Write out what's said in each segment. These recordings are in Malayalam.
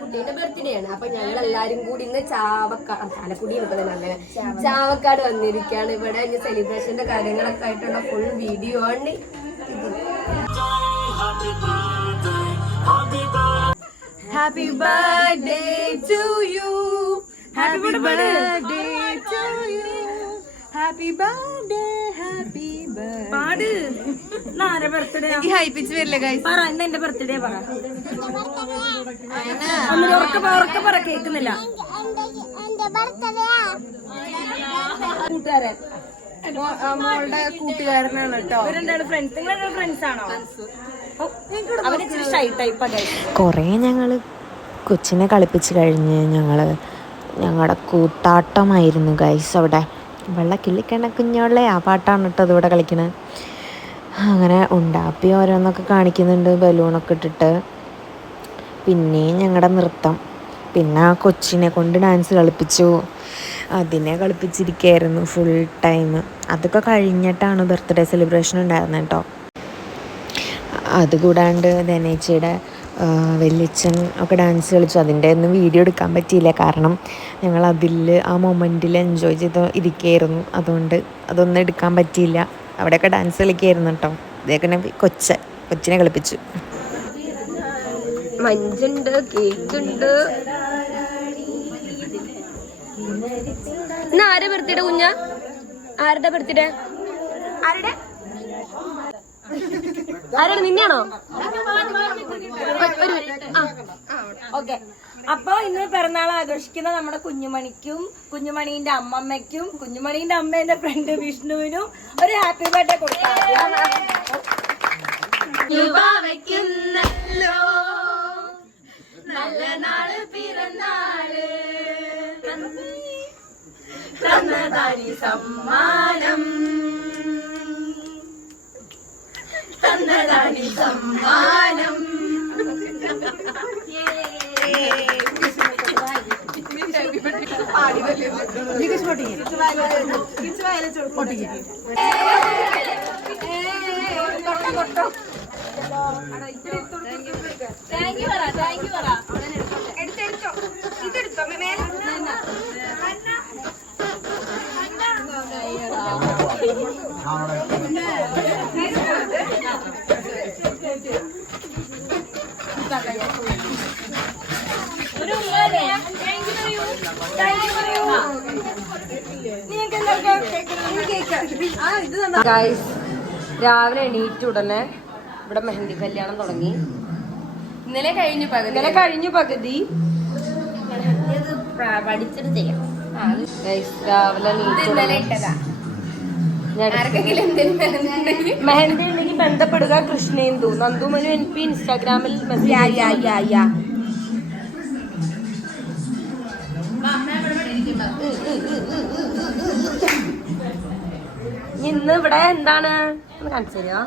കുട്ടിയുടെ ബർത്ത്ഡേ ആണ്. അപ്പൊ ഞങ്ങൾ എല്ലാരും കൂടി ഇന്ന് ചാലക്കുടി അങ്ങനെ ചാവക്കാട് വന്നിരിക്കുകയാണ്. ഇവിടെ സെലിബ്രേഷന്റെ കാര്യങ്ങളൊക്കെ ആയിട്ടുള്ള ഫുൾ വീഡിയോ ആണ്. Happy birthday to you, happy birthday to you, happy birthday, happy birthday. പാട് ആരെ ബർത്ത്ഡേ ഹൈപ്പിച്ച് വരില്ല ഗൈസ്. പറ ഇന്ന് എന്റെ ബർത്ത്ഡേ പറ. ഉറക്കെ പറ, കേൾക്കുന്നില്ല. കൂട്ടുകാരൻ മോളുടെ കൂട്ടുകാരനാണ് കേട്ടോ. ഇവരെന്താണ് ഫ്രണ്ട്സ്? നിങ്ങളുടെ ഫ്രണ്ട്സ് ആണോ? അവനിച്ചിരി ഷൈ ടൈപ്പാണ്. കുറേ ഞങ്ങൾ കൊച്ചിനെ കളിപ്പിച്ച് കഴിഞ്ഞ് ഞങ്ങളുടെ കൂത്താട്ടമായിരുന്നു ഗൈസ്. അവിടെ വെള്ളക്കിള്ളിക്കണ കുഞ്ഞോളെ ആ പാട്ടാണ് കേട്ടോ അതിവിടെ കളിക്കണത്. അങ്ങനെ ഉണ്ടാപ്പി ഓരോന്നൊക്കെ കാണിക്കുന്നുണ്ട് ബലൂണൊക്കെ ഇട്ടിട്ട്. പിന്നെയും ഞങ്ങളുടെ നൃത്തം, പിന്നെ ആ കൊച്ചിനെ കൊണ്ട് ഡാൻസ് കളിപ്പിച്ചു. അതിനെ കളിപ്പിച്ചിരിക്കുകയായിരുന്നു ഫുൾ ടൈം. അതൊക്കെ കഴിഞ്ഞിട്ടാണ് ബർത്ത്ഡേ സെലിബ്രേഷൻ ഉണ്ടായിരുന്നത് കേട്ടോ. അതുകൂടാണ്ട് ധനേച്ചിയുടെ വല്യച്ഛൻ ഒക്കെ ഡാൻസ് കളിച്ചു. അതിൻ്റെ ഒന്നും വീഡിയോ എടുക്കാൻ പറ്റിയില്ല, കാരണം ഞങ്ങൾ ആ മൊമെൻറ്റിൽ എൻജോയ് ചെയ്ത് ഇരിക്കുകയായിരുന്നു. അതുകൊണ്ട് അതൊന്നും എടുക്കാൻ പറ്റിയില്ല. അവിടെയൊക്കെ ഡാൻസ് കളിക്കുകയായിരുന്നു കേട്ടോ. ഇതേക്കെ കൊച്ചിനെ കളിപ്പിച്ചു. മഞ്ചുണ്ട്, കേക്കുണ്ട്. ഇന്ന് ആരുടെ ബർത്ത്ഡേ കുഞ്ഞ? ആരുടെ ബർത്ത്ഡേ? ആരാണ്? നിന്നെയാണോ? ഓക്കെ. അപ്പൊ ഇന്ന് പിറന്നാൾ ആഘോഷിക്കുന്ന നമ്മുടെ കുഞ്ഞുമണിക്കും കുഞ്ഞുമണീന്റെ അമ്മമ്മയ്ക്കും കുഞ്ഞുമണീന്റെ അമ്മേന്റെ ഫ്രണ്ട് വിഷ്ണുവിനും ഒരു ഹാപ്പി ബർത്ത്ഡേ കൊടുക്കാം. നല്ല നാള് പിറന്നാള് തന്നതാരി സമ്മാനം, തന്നതാരി സമ്മാനം. രാവിലെ എണീറ്റ് ഉടനെ ഇവിടെ മെഹന്തി കല്യാണം തുടങ്ങി. ഇന്നലെ കഴിഞ്ഞു പകുതി പഠിച്ചിട്ട് ചെയ്യാം. രാവിലെ മെഹന്തി ഉണ്ടെങ്കിൽ ബന്ധപ്പെടുക കൃഷ്ണേന്ദു നന്ദുമനു NP ഇൻസ്റ്റാഗ്രാമിൽ ഇന്ന് ഇവിടെ എന്താണ് കാണിച്ചു തരാ?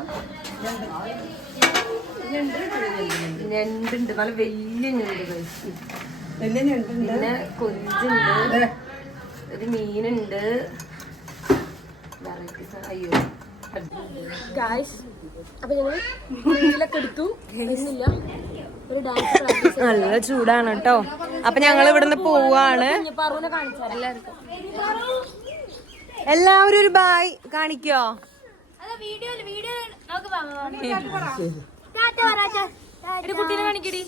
ഞണ്ടുണ്ട്, നല്ല വലിയ ഞണ്ട്. പിന്നെ കൊഞ്ചുണ്ട്, ഒരു മീനുണ്ട്. അയ്യോ ഗായ്സ്, അപ്പൊ ഞങ്ങൾ മീനിലൊക്കെ എടുത്തു. ഒരു ഡാൻസ് പ്രാക്ടീസ്. നല്ല ചൂടാണ് കേട്ടോ. അപ്പൊ ഞങ്ങൾ ഇവിടുന്ന് പോവാണ്. എല്ലാവരും ഒരു ബായ് കാണിക്കോ? കുട്ടീനെ കാണിക്കടി,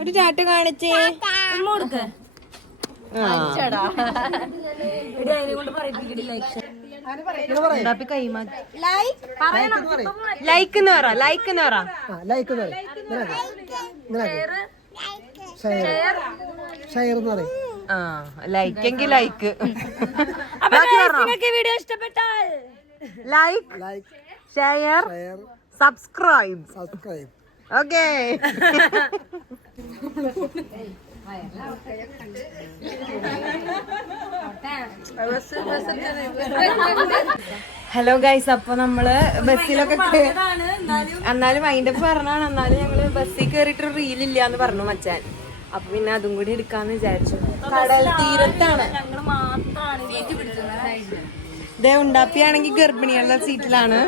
ഒരു ടാറ്റ കാണിച്ചേ. ലൈക്ക് എന്ന് പറ, ലൈക്ക് എന്ന് പറ, ലൈക്ക് എങ്കിൽ ലൈക്ക്. വീഡിയോ ഇഷ്ടപ്പെട്ടാൽ like, share, subscribe. Okay. Hello guys, അപ്പൊ നമ്മള് ബസ്സിലൊക്കെ എന്നാലും അതിന്റെ പറഞ്ഞാണ്. എന്നാലും ഞങ്ങള് ബസ്സിൽ കയറിയിട്ട് റീലില്ല എന്ന് പറഞ്ഞു മച്ചാൻ. അപ്പൊ പിന്നെ അതും കൂടി എടുക്കാന്ന് വിചാരിച്ചു. കടൽ തീരത്താണ്. ഇതേ ഉണ്ടാപ്പിയാണെങ്കിൽ ഗർഭിണികളുടെ സീറ്റിലാണ്.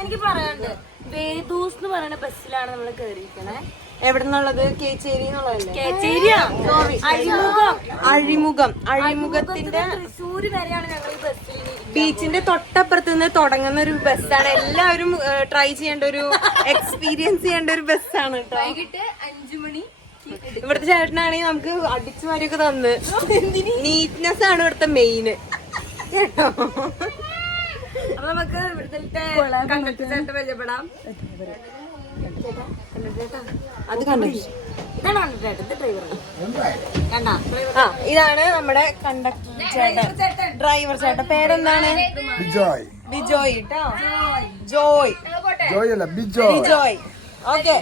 എനിക്ക് പറയാനുണ്ട്, വേദൂസ് എന്ന് പറയുന്ന ബസ്സിലാണ് നമ്മൾ കേറിയിരിക്കണേ. എവിടെ നിന്നുള്ളത്? കേച്ചേരി എന്നുള്ളതല്ലേ? കേച്ചേരിയാ? അഴിമുഖം. അഴിമുഖത്തിന്റെ തൃശ്ശൂര് വരെയാണ് ഞങ്ങൾ ഈ ബസ്സിൽ. ബീച്ചിന്റെ തൊട്ടപ്പുറത്ത് നിന്ന് തുടങ്ങുന്ന ഒരു ബസ്സാണ്. എല്ലാവരും ട്രൈ ചെയ്യേണ്ട ഒരു എക്സ്പീരിയൻസ് ചെയ്യേണ്ട ഒരു ബസ്സാണ് കേട്ടോ. വൈകിട്ട് 5 മണി. ഇവിടുത്തെ ചേട്ടനാണെങ്കിൽ നമുക്ക് അടിച്ചു വാരിയൊക്കെ തന്ന്. നീറ്റ്നെസ് ആണ് ഇവിടുത്തെ മെയിന് കേട്ടോ. അപ്പൊ നമുക്ക് ഇവിടുത്തെ കണ്ടക്ടർ ചേട്ടൻ പരിചയപ്പെടാം. അത് കണ്ടു. ഇതാണ് കണ്ടിട്ട് ഡ്രൈവർ കണ്ടാ? ആ, ഇതാണ് നമ്മുടെ കണ്ടക്ടർ ചേട്ടൻ, ഡ്രൈവർ ചേട്ടൻ. പേരെന്താണ്? ബിജോയ്. ബിജോയ് കേട്ടോ. ജോയ്. ജോയ് അല്ല ബിജോയ്. ബിജോയ്. ഓക്കെ.